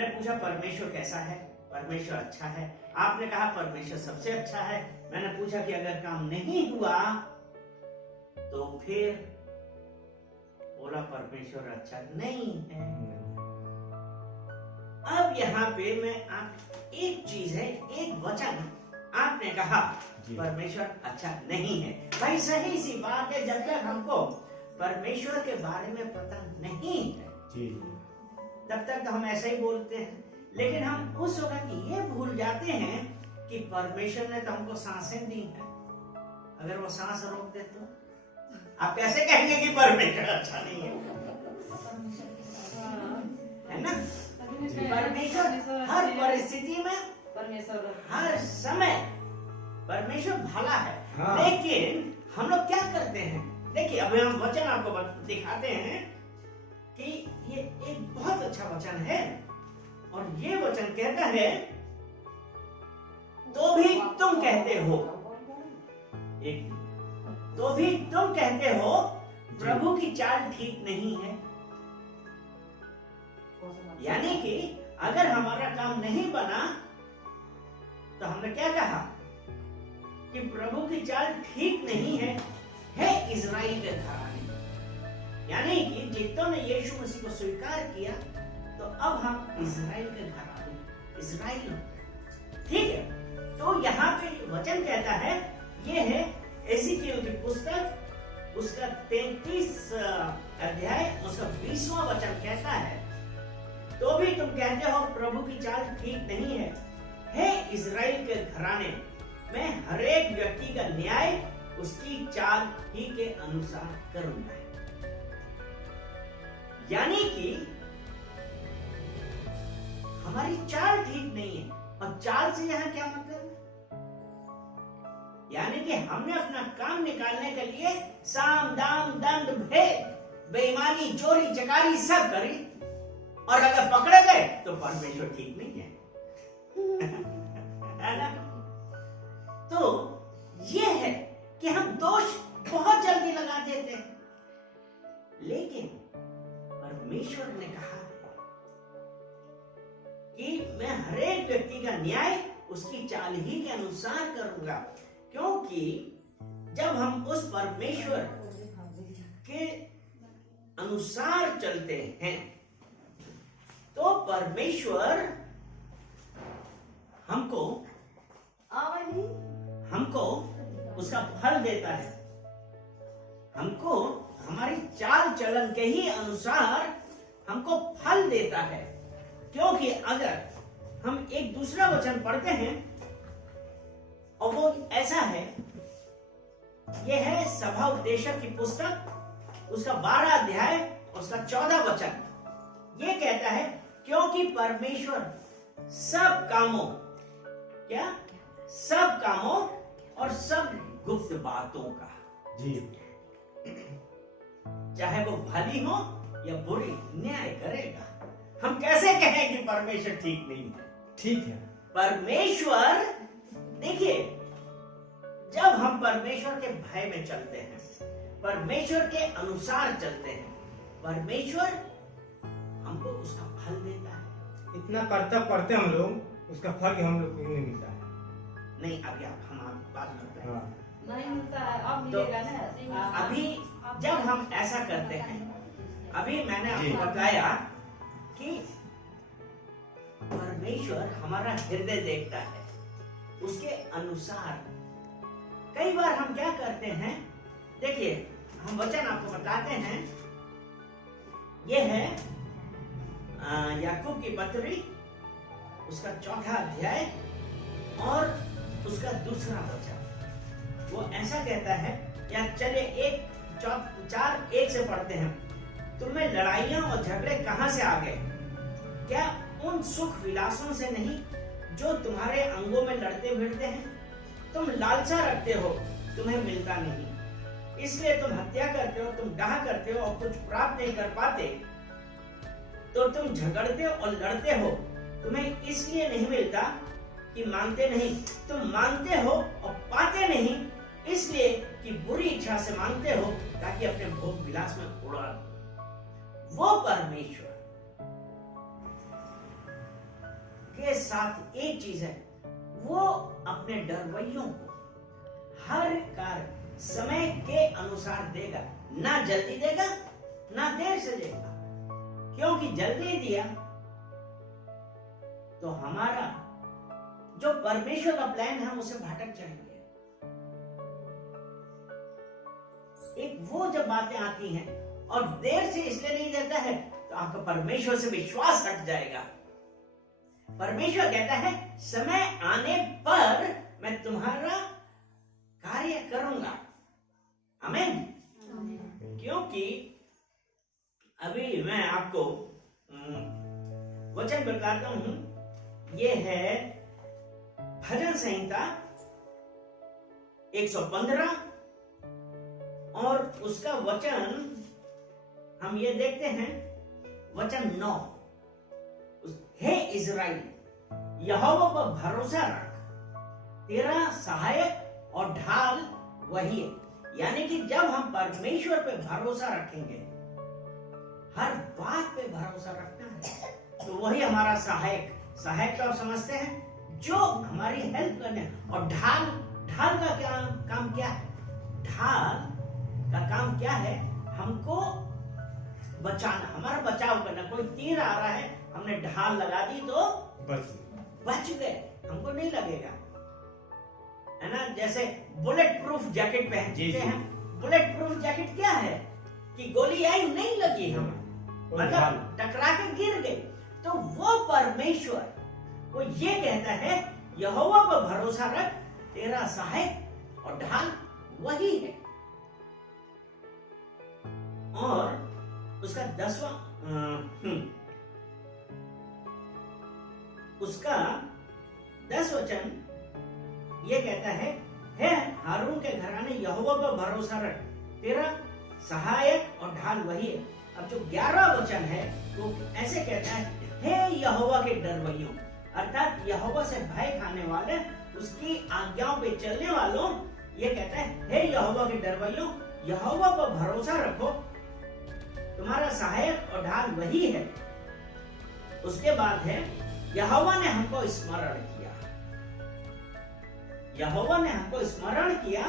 मैंने पूछा परमेश्वर कैसा है, परमेश्वर अच्छा है। आपने कहा परमेश्वर सबसे अच्छा है। मैंने पूछा कि अगर काम नहीं हुआ तो फिर बोला परमेश्वर अच्छा नहीं है। अब यहाँ पे मैं आप एक चीज है, एक वचन आपने कहा परमेश्वर अच्छा नहीं है। भाई सही सी बात है, जब तक हमको परमेश्वर के बारे में पता नहीं है तब तक तो हम ऐसा ही बोलते हैं। लेकिन हम उस वक्त ये भूल जाते हैं कि परमेश्वर ने तो हमको सांसें दी है। अगर वो सांस रोक दे तो आप कैसे कहेंगे कि परमेश्वर अच्छा नहीं है? है ना? परमेश्वर हर परिस्थिति में, हर समय परमेश्वर भला है। हाँ। लेकिन हम लोग क्या करते हैं? देखिए अभी हम वचन आपको दिखाते हैं कि ये एक बहुत अच्छा वचन है और ये वचन कहता है तो भी तुम कहते हो, एक तो भी तुम कहते हो प्रभु की चाल ठीक नहीं है। यानी कि अगर हमारा काम नहीं बना तो हमने क्या कहा कि प्रभु की चाल ठीक नहीं है इजराइल के घराने। यानी कि जितनों ने यीशु मसीह को स्वीकार किया तो अब हम इजराइल के घराने, इजराइल, ठीक है। तो यहाँ पे वचन कहता है, ये है एज़ेकिएल की पुस्तक, उसका 33 अध्याय, उसका 20वां वचन कहता है तो भी तुम कहते हो प्रभु की चाल ठीक नहीं है इजराइल के घराने, मैं हर एक व्यक्ति का न्याय उसकी चाल ही के अनुसार करूंगा। यानी कि हमारी चाल ठीक नहीं है। और चाल से यहां क्या मतलब? यानी कि हमने अपना काम निकालने के लिए साम दाम दंड भेद बेईमानी चोरी चकारी सब करी और अगर पकड़े गए तो परमेश्वर ठीक नहीं है ना? तो ये है कि हम दोष बहुत जल्दी लगा देते हैं, लेकिन परमेश्वर ने कहा कि मैं हर एक व्यक्ति का न्याय उसकी चाल ही के अनुसार करूंगा। क्योंकि जब हम उस परमेश्वर के अनुसार चलते हैं तो परमेश्वर हमको उसका फल देता है। हमको हमारी चाल चलन के ही अनुसार हमको फल देता है। क्योंकि अगर हम एक दूसरा वचन पढ़ते हैं और वो ऐसा है, यह है सभा उपदेशक की पुस्तक, उसका 12 अध्याय, उसका 14 वचन। ये कहता है क्योंकि परमेश्वर सब कामों, क्या सब कामों और सब गुप्त बातों का, जी, चाहे वो भली हो या बुरी, न्याय करेगा। हम कैसे कहें कि परमेश्वर ठीक नहीं है? ठीक है, परमेश्वर, देखिए जब हम परमेश्वर के भय में चलते हैं, परमेश्वर के अनुसार चलते हैं, परमेश्वर हमको उसका फल देता है। इतना कर्तव्य करते हम लोग, उसका फल हम लोग को नहीं मिलता है। नहीं, अभी हम बात करते हैं। नहीं मिलता है, अब तो मिलेगा ना। अभी जब हम ऐसा करते हैं, अभी मैंने आपको बताया कि परमेश्वर हमारा हृदय देखता है, उसके अनुसार। कई बार हम क्या करते हैं, देखिए हम वचन आपको बताते हैं, यह है याकूब की पत्री, उसका 4 अध्याय और उसका 2 वचन। वो ऐसा कहता है, या चलिए 4:1 से पढ़ते हैं। तुम्हें लड़ाइयां और झगड़े कहां से आ गए? क्या उन सुख विलासों से नहीं जो तुम्हारे अंगों में लड़ते भिड़ते हैं? तुम लालसा रखते हो, तुम्हें मिलता नहीं, इसलिए तुम हत्या करते हो, तुम डाह करते हो और कुछ प्राप्त नहीं कर पाते। तो तुम झगड़ते और लड़ते हो, तुम्हें इसलिए नहीं मिलता कि मांगते नहीं। तुम मांगते हो और पाते नहीं, इसलिए कि बुरी इच्छा से मांगते हो ताकि अपने भोग विलास में उड़ा दो। वो परमेश्वर के साथ एक चीज है, वो अपने डरवैयों को हर कार्य समय के अनुसार देगा, ना जल्दी देगा ना देर से देगा। क्योंकि जल्दी दिया तो हमारा जो परमेश्वर का प्लान है उसे भटक जाएंगे। एक वो जब बातें आती हैं और देर से इसलिए नहीं देता है तो आपका परमेश्वर से विश्वास हट जाएगा। परमेश्वर कहता है समय आने पर मैं तुम्हारा कार्य करूंगा। आमीन। क्योंकि अभी मैं आपको वचन बताता हूं, ये है भजन संहिता 115 और उसका वचन हम ये देखते हैं, वचन 9। हे इज़राइल, यहोवा पर भरोसा रख, तेरा सहायक और ढाल वही है। यानी कि जब हम परमेश्वर पे भरोसा रखेंगे, हर बात पे भरोसा रखना है, तो वही हमारा सहायक। सहायक तो आप समझते हैं, जो हमारी हेल्प करने। और ढाल का क्या काम क्या है? ढाल का काम क्या है? हमको बचाना, हमारा बचाव करना। कोई तीर आ रहा है, हमने ढाल लगा दी तो बच गए, हमको नहीं लगेगा, है ना। जैसे बुलेट प्रूफ जैकेट पहनते हैं। बुलेट प्रूफ जैकेट क्या है कि गोली आई नहीं लगी हमें, मतलब टकरा के गिर गई। तो वो परमेश्वर वो ये कहता है, यहोवा पर भरोसा रख, तेरा सहायक और ढाल वही है। और उसका 10वां उसका 10 वचन ये कहता है, हे हारून के घराने, यहोवा पर भरोसा रख, तेरा सहायक और ढाल वही है। अब जो 11 वचन है वो ऐसे कहता है, हे यहोवा के डरवैयों, अर्थात यहोवा से भय खाने वाले, उसकी आज्ञाओं पे चलने वालों। ये कहता है, हे यहोवा के डरवैयों, यहोवा पर भरोसा रखो, तुम्हारा सहायक और ढाल वही है। उसके बाद है, यहोवा ने हमको स्मरण किया। यहोवा ने हमको स्मरण किया,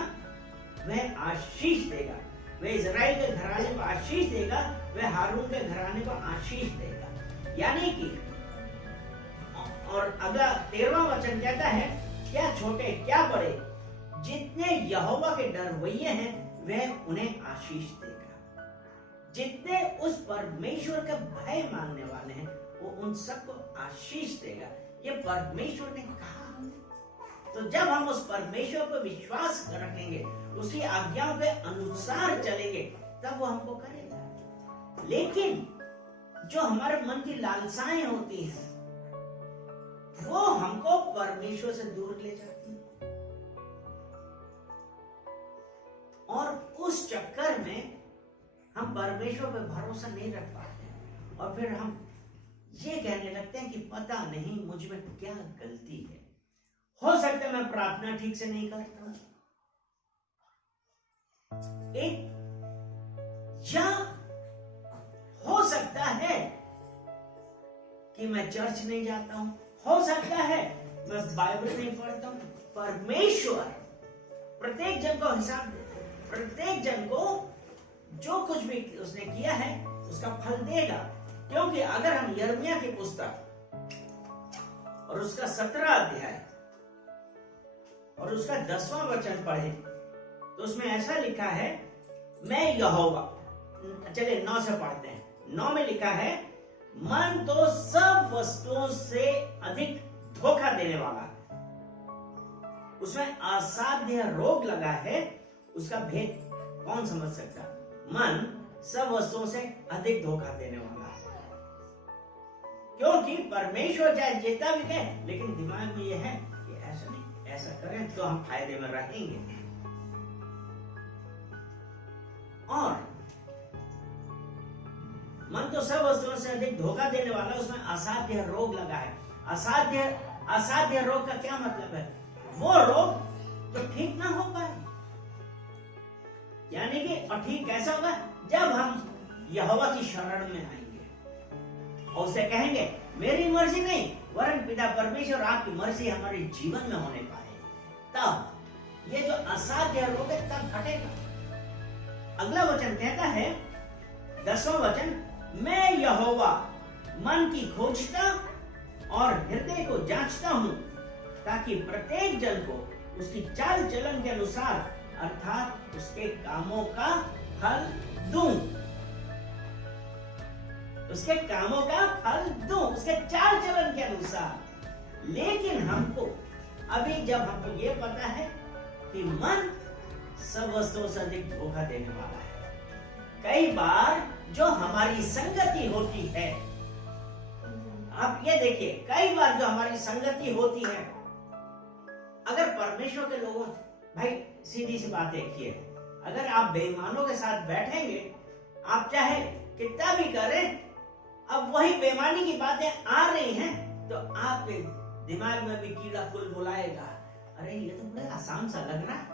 वह आशीष देगा। वह इज़राइल के घराने को आशीष देगा, वह हारून के घराने को आशीष देगा। यानी कि, और अगर 13वां वचन कहता है, क्या छोटे क्या बड़े, जितने यहोवा के डरवैये हैं वह उन्हें आशीष देगा। जितने उस परमेश्वर का भय मानने वाले हैं वो उन सबको आशीष देगा। ये परमेश्वर ने कहा। तो जब हम उस परमेश्वर पर विश्वास रखेंगे, उसकी आज्ञाओं के अनुसार चलेंगे, तब वो हमको करेगा। लेकिन जो हमारे मन की लालसाएं होती हैं, वो हमको परमेश्वर से दूर ले जाती हैं। और उस चक्कर में हम परमेश्वर पे भरोसा नहीं रख पाते हैं, और फिर हम ये कहने लगते हैं कि पता नहीं मुझ में क्या गलती है। हो सकता है मैं प्रार्थना ठीक से नहीं करता हूं, या हो सकता है कि मैं चर्च नहीं जाता हूं, हो सकता है मैं बाइबल नहीं पढ़ता हूं। परमेश्वर प्रत्येक जन को हिसाब देता है, प्रत्येक जन को जो कुछ भी उसने किया है उसका फल देगा। क्योंकि अगर हम यिर्मयाह की पुस्तक और उसका 17 अध्याय और उसका 10वां वचन पढ़े तो उसमें ऐसा लिखा है, मैं यहोवा। चलिए 9 से पढ़ते हैं। 9 में लिखा है, मन तो सब वस्तुओं से अधिक धोखा देने वाला है, उसमें असाध्य रोग लगा है, उसका भेद कौन समझ सकता। मन सब वस्तुओं से अधिक धोखा देने वाला है, क्योंकि परमेश्वर चाहे जितना भी कहे, लेकिन दिमाग में यह है कि ऐसा नहीं, ऐसा करें तो हम फायदे में रहेंगे। और मन तो सब वस्तुओं से अधिक धोखा देने वाला, उसमें असाध्य रोग लगा है। असाध्य रोग का क्या मतलब है? वो रोग जो ठीक ना हो पाए। यानी कि और ठीक कैसा होगा? जब हम यहोवा की शरण में आएंगे और उसे कहेंगे, मेरी मर्जी नहीं, वरन पिता परमेश्वर आपकी मर्जी हमारे जीवन में होने पाए, तब ये जो असाध्य रोग है तब घटेगा। अगला वचन कहता है 10वां वचन, मैं यहोवा मन की खोजता और हृदय को जांचता हूं, ताकि प्रत्येक जन को उसकी चाल चलन के अनुसार अर्थात उसके कामों का फल दूं। उसके कामों का फल दूं, उसके चाल चलन के अनुसार। लेकिन हमको अभी जब हमको ये पता है कि मन सब वस्तुओं से अधिक धोखा देने वाला है, कई बार जो हमारी संगति होती है, आप ये देखिए, कई बार जो हमारी संगति होती है, अगर परमेश्वर के लोगों, भाई सीधी सी बात देखिए, अगर आप बेईमानों के साथ बैठेंगे, आप चाहे कितना भी करें, अब वही बेईमानी की बातें आ रही हैं, तो आपके दिमाग में भी कीड़ा फुल बुलाएगा, अरे ये तो बड़ा आसान सा लग रहा है।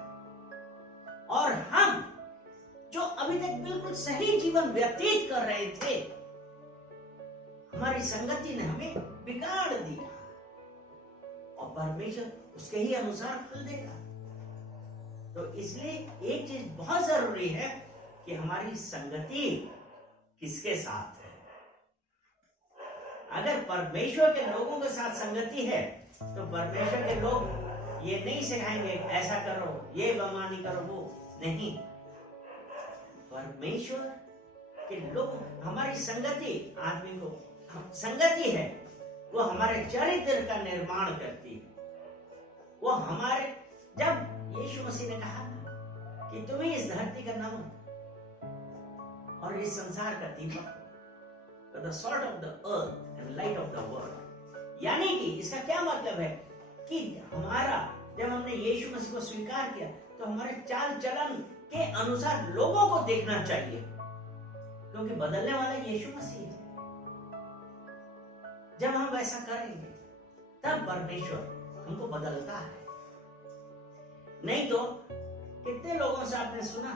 और हम जो अभी तक बिल्कुल सही जीवन व्यतीत कर रहे थे, हमारी संगति ने हमें बिगाड़ दिया, और परमेश्वर उसके ही अनुसार फल देगा। तो इसलिए एक चीज बहुत जरूरी है कि हमारी संगति किसके साथ है। अगर परमेश्वर के लोगों के साथ संगति है, तो परमेश्वर के लोग ये नहीं सिखाएंगे ऐसा करो, ये बेईमानी करो, वो नहीं। परमेश्वर के लोग, हमारी संगति आदमी को, संगति है वो हमारे चरित्र का निर्माण करती है। वो हमारे, जब यीशु मसीह ने कहा कि तुम ही इस धरती का नमक और इस संसार का दीपक, the salt of the earth and light of the world, यानी कि इसका क्या मतलब है कि हमारा, जब हमने यीशु मसीह को स्वीकार किया, तो हमारे चाल चलन के अनुसार लोगों को देखना चाहिए, क्योंकि बदलने वाला यीशु मसीह है। जब हम वैसा करेंगे, तब परमेश्वर हमको बदलता है। नहीं तो कितने लोगों से आपने सुना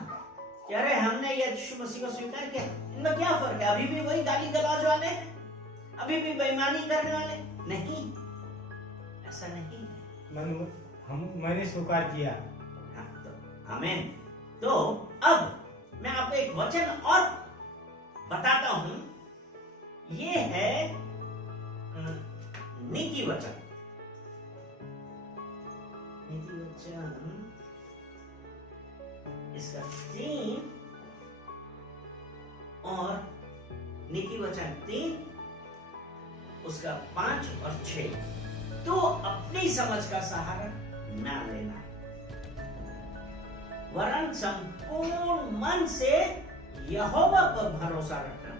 कि अरे हमने यीशु मसीह को स्वीकार किया, इनमें क्या फर्क है, अभी भी वही गाली गलौज वाले, अभी भी बेईमानी करने वाले। नहीं, ऐसा नहीं है। मैंने स्वीकार किया। हाँ, तो आमीन। तो अब मैं आपको एक वचन और बताता हूं, ये है नीति वचन। नीति वचन इसका 3 और नीति वचन 3 उसका 5 और 6। तो अपनी समझ का सहारा ना लेना, वरन संपूर्ण मन से यहोवा पर भरोसा रखना,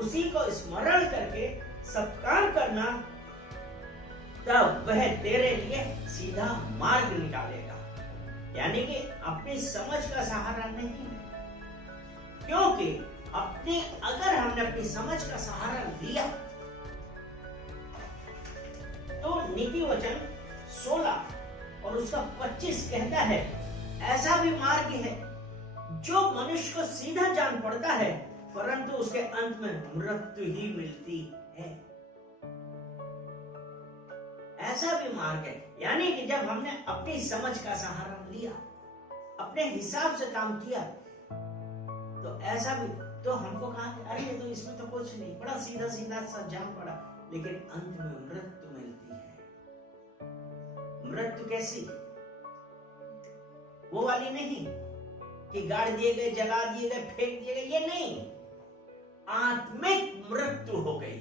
उसी को स्मरण करके सब काम करना, तब वह तेरे लिए सीधा मार्ग निकालेगा। यानी कि अपनी समझ का सहारा नहीं है, क्योंकि अगर हमने अपनी समझ का सहारा लिया, तो नीति वचन 16 और उसका 25 कहता है, ऐसा भी मार्ग है जो मनुष्य को सीधा जान पड़ता है, परंतु उसके अंत में मृत्यु ही मिलती है। ऐसा भी मार्ग है, यानी कि जब हमने अपनी समझ का सहारा लिया, अपने हिसाब से काम किया, तो ऐसा भी, तो हमको कहा अरे ये तो, इसमें तो कुछ नहीं, बड़ा सीधा सीधा सा जान पड़ा, लेकिन अंत में मृत्यु मिलती है। मृत्यु कैसी? वो वाली नहीं कि गाड़ दिए गए, जला दिए गए, फेंक दिए गए, ये नहीं। आत्मिक मृत्यु हो गई,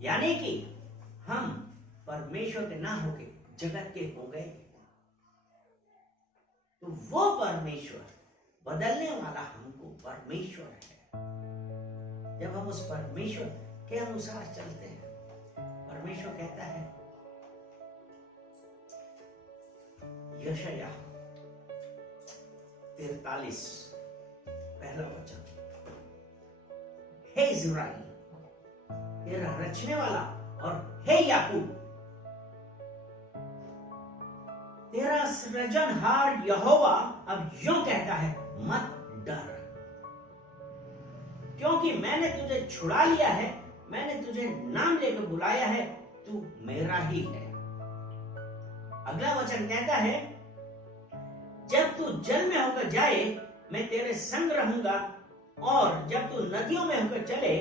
यानी कि हम परमेश्वर के ना होके जगत के हो गए। तो वो परमेश्वर, बदलने वाला हमको परमेश्वर है। जब हम उस परमेश्वर के अनुसार चलते हैं, परमेश्वर कहता है, यशायाह 43 पहला वचन, हे इज़राइल, तेरा रचने वाला, और हे याकूब, तेरा सृजनहार यहोवा अब यूं कहता है, मत डर, क्योंकि मैंने तुझे छुड़ा लिया है, मैंने तुझे नाम लेकर बुलाया है, तू मेरा ही है। अगला वचन कहता है, जब तू जल में होकर जाए मैं तेरे संग रहूंगा, और जब तू नदियों में होकर चले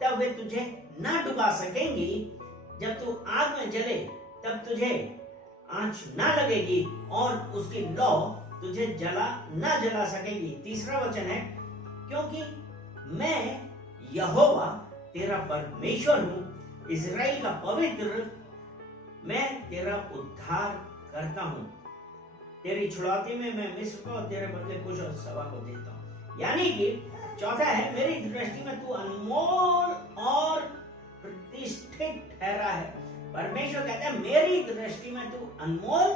तब वे तुझे ना डुबा सकेंगी। जब तू आग में जले तब तुझे आंच ना लगेगी, और उसकी लौ तुझे ना जला सकेगी। तीसरा वचन है, क्योंकि मैं यहोवा तेरा परमेश्वर हूं, इज़राइल का पवित्र, मैं तेरा उद्धार करता हूं। तेरी छुड़ौती में मैं मिस्र को और तेरे बदले कुछ और सवा को देता हूं। यानी कि चौथा है, मेरी दृष्टि में तू अनमोल और प्रतिष्ठित ठहरा है। परमेश्वर कहता है, मेरी दृष्टि में तू अनमोल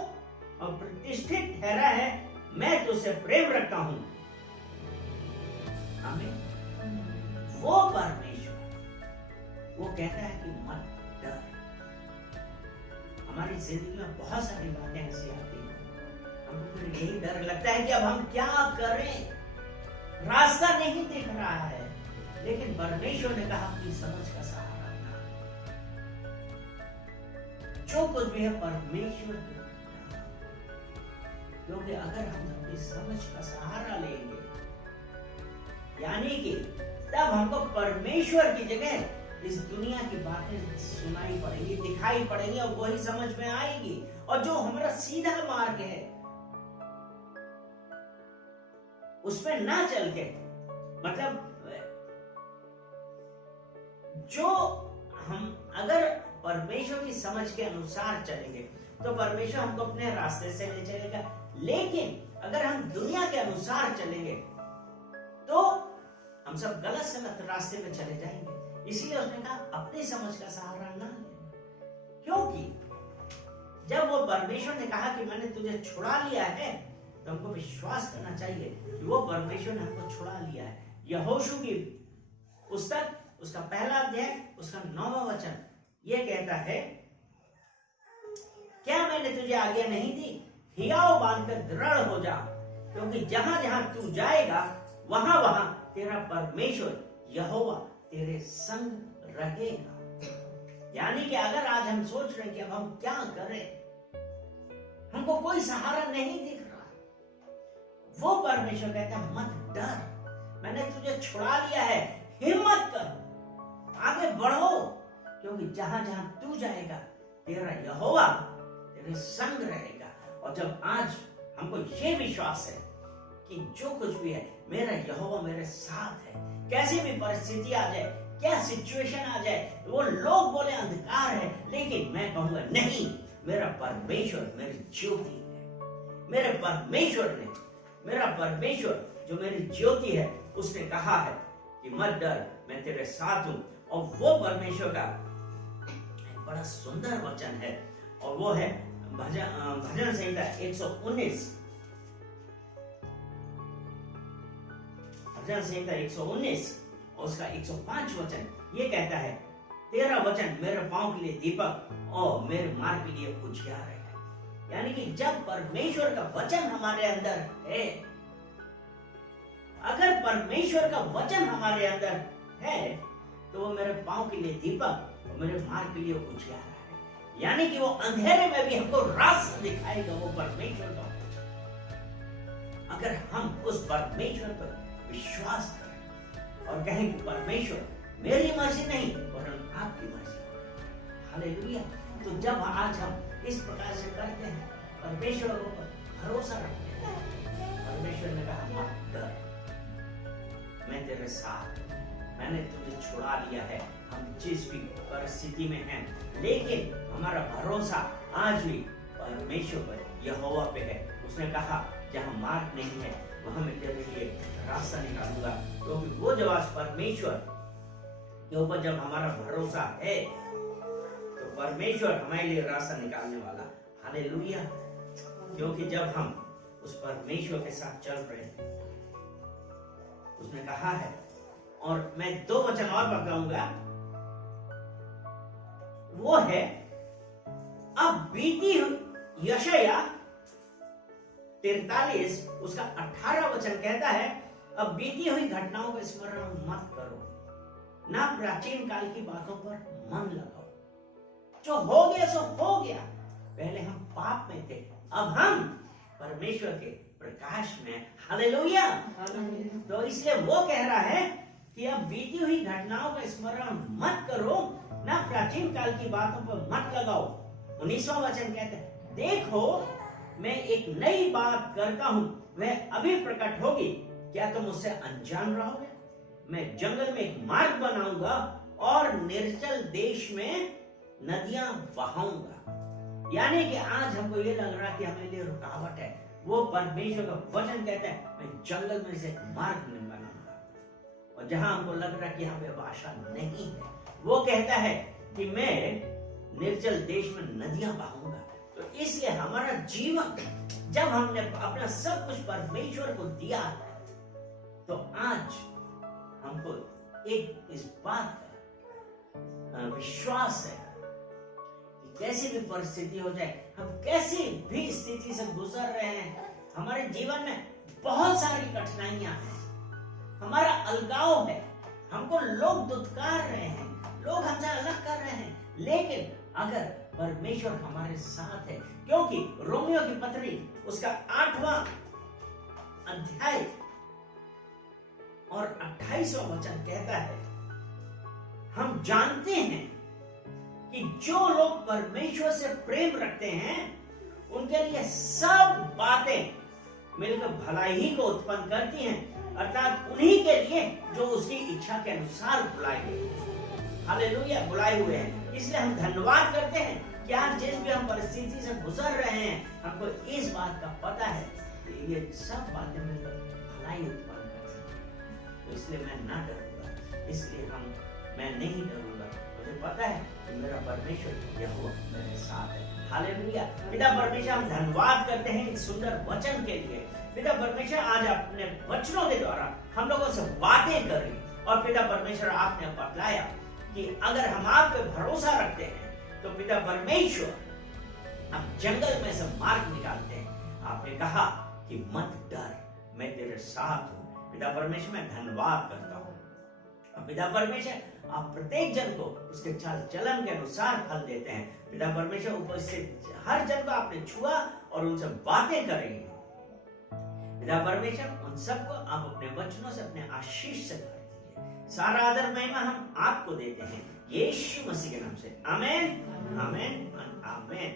और प्रतिष्ठित ठहरा है, मैं तुझसे प्रेम रखता हूं। आमीन। वो परमेश्वर, वो कहता है कि मत डर। हमारी जिंदगी में बहुत सारी बातें ऐसी आती हैं, हमको फिर यही डर लगता है कि अब हम क्या करें, रास्ता नहीं दिख रहा है। लेकिन परमेश्वर ने कहा अपनी समझ का सहारा ना, जो कुछ भी है परमेश्वर की, क्योंकि अगर हम अपनी समझ का सहारा लेंगे, यानी कि तब हमको परमेश्वर की जगह इस दुनिया की बातें सुनाई पड़ेगी, दिखाई पड़ेगी, और वही समझ में आएगी। और जो हमारा सीधा मार्ग है उसमें ना चल के, मतलब जो हम अगर परमेश्वर की समझ के अनुसार चलेंगे तो परमेश्वर हमको अपने रास्ते से ले चलेगा। लेकिन अगर हम दुनिया के अनुसार चलेंगे तो हम सब गलत रास्ते में चले जाएंगे। इसलिए उसने कहा अपनी समझ का सहारा ना लेना, क्योंकि जब वो परमेश्वर ने कहा कि मैंने तुझे छुड़ा लिया है, तो हमको विश्वास करना चाहिए कि वो परमेश्वर ने हमको छुड़ा लिया है। यहोशू की पुस्तक उसका पहला अध्याय उसका 9वां वचन ये कहता है, क्या मैंने तुझे आज्ञा नहीं दी, हियाव बांधकर दृढ़ हो जा, क्योंकि जहां जहां तू जाएगा वहां वहां तेरा परमेश्वर यहोवा तेरे संग रहेगा। यानी कि अगर आज हम सोच रहे हैं कि अब हम क्या करें, हमको कोई सहारा नहीं दिख रहा, वो परमेश्वर कहता है मत डर, मैंने तुझे छुड़ा लिया है, हिम्मत कर, आगे बढ़ो, क्योंकि जहां जहां तू जाएगा तेरा यहोवा तेरे संग रहेगा। और जब आज हमको ये विश्वास है कि जो कुछ भी है मेरा यहोवा मेरे साथ है, कैसी भी परिस्थिति आ जाए, क्या सिचुएशन आ जाए, वो लोग बोले अंधकार है, लेकिन मैं कहूंगा नहीं, मेरा परमेश्वर मेरी ज्योति है। मेरे परमेश्वर ने, मेरा परमेश्वर जो मेरी ज्योति है, उसने कहा है कि मत डर, मैं तेरे साथ हूं। और वो परमेश्वर का एक बड़ा सुंदर वचन है, और वो है भजन संहिता 119, भजन संहिता 119 और उसका 105 वचन ये कहता है, तेरा वचन मेरे पांव के लिए दीपक और मेरे मार्ग के लिए उजियार है। यानी कि जब परमेश्वर का वचन हमारे अंदर है, अगर परमेश्वर का वचन हमारे अंदर है तो वो मेरे पांव के लिए दीपक और मेरे मार्ग के लिए उजियार है। यानी कि वो अंधेरे में भी हमको रास्ता दिखाएगा, वो परमेश्वर का वचन। अगर हम उस परमेश्वर पर विश्वास करें और कहें कि परमेश्वर मेरी मर्जी नहीं वरन आपकी मर्जी, हालेलुया। तो जब आज हम इस प्रकार से करते हैं, परमेश्वर पर भरोसा रखते हैं, परमेश्वर ने कहा मत डर, मैं तेरे साथ, मैंने तुझे छुड़ा लिया है। हम जिस भी परिस्थिति में हैं, लेकिन हमारा भरोसा आज भी परमेश्वर पर, यहोवा पे है। उसने कहा जहां मार्ग नहीं है वहां मैं तेरे लिए रास्ता निकालूंगा, क्योंकि वो जब आज परमेश्वर के ऊपर जब हमारा भरोसा है तो परमेश्वर हमारे लिए रास्ता निकालने वाला, हालेलुया। क्योंकि जब हम उस परमेश्वर के साथ चल रहे हैं, उसने कहा है, और मैं 2 वचन और बताऊंगा, वो है अब बीती यशाया 43 उसका 18 वचन कहता है, अब बीती हुई घटनाओं का स्मरण मत करो, ना प्राचीन काल की बातों पर मन लगाओ। जो हो गया सो हो गया। पहले हम पाप में थे, अब हम परमेश्वर के प्रकाश में। हालेलुया। तो इसलिए वो कह रहा है कि अब बीती हुई घटनाओं का स्मरण मत करो, ना प्राचीन काल की बातों पर मत लगाओ। 19वां वचन कहते हैं, देखो मैं एक नई बात करता हूं, वह अभी प्रकट होगी, क्या तुम उससे अनजान रहोगे? मैं जंगल में एक मार्ग बनाऊंगा और निर्जल देश में नदियां बहाऊंगा। यानी कि आज हमको ये लग रहा है कि हमारे लिए रुकावट है, वो परमेश्वर का वचन कहता है मैं जंगल में से एक मार्ग बनाऊंगा। और जहां हमको लग रहा है कि यहाँ पे भाषा नहीं है, वो कहता है कि मैं निर्जल देश में नदियां बहाऊंगा। तो इसलिए हमारा जीवन, जब हमने अपना सब कुछ परमेश्वर को दिया, तो आज हमको एक इस बात का विश्वास है कि कैसी भी परिस्थिति हो जाए, हम कैसी भी स्थिति से गुजर रहे हैं, हमारे जीवन में बहुत सारी कठिनाइयां हैं, हमारा अलगाव है, हमको लोग दुत्कार रहे हैं, लोग हमसे अलग कर रहे हैं, लेकिन अगर परमेश्वर हमारे साथ है, क्योंकि रोमियो की पत्री उसका 8वां अध्याय और 28वां वचन कहता है, हम जानते हैं कि जो लोग परमेश्वर से प्रेम रखते हैं उनके लिए सब बातें मिलकर भलाई को उत्पन्न करती हैं, अर्थात उन्हीं के लिए जो उसकी इच्छा के अनुसार बुलाए गए। हालेलुया, बुलाए हुए हैं। इसलिए हम धन्यवाद करते हैं कि आज जिस भी हम परिस्थिति से गुजर रहे हैं, हमको इस बात का पता है कि ये सब बातें मिलकर भलाई उत्पन्न करती हैं। तो इसलिए मैं ना डरूंगा, इसलिए मैं नहीं डरूंगा। मुझे पता है कि मेरा परमेश्वर यहोवा मेरे साथ है। हालेलुया। पिता परमेश्वर, हम धन्यवाद करते हैं इस सुंदर वचन के लिए। पिता परमेश्वर, आज अपने वचनों के द्वारा हम लोगों से बातें कर रही, और पिता परमेश्वर आपने बतलाया कि अगर हम आप पे भरोसा रखते हैं तो पिता परमेश्वर आप जंगल में से मार्ग निकालते हैं। आपने कहा कि मत डर, मैं तेरे साथ हूं। पिता परमेश्वर, मैं धन्यवाद करता हूं। पिता परमेश्वर, आप प्रत्येक जन को उसके चाल चलन के अनुसार फल देते हैं। पिता परमेश्वर, उपस्थित हर जन को आपने छुआ और उनसे बातें करेंगे। पिता परमेश्वर, उन सबको आप अपने वचनों से, अपने आशीष से भर दीजिए। सारा आदर महिमा हम आपको देते हैं, यीशु मसीह के नाम से। आमीन, आमीन, आमीन।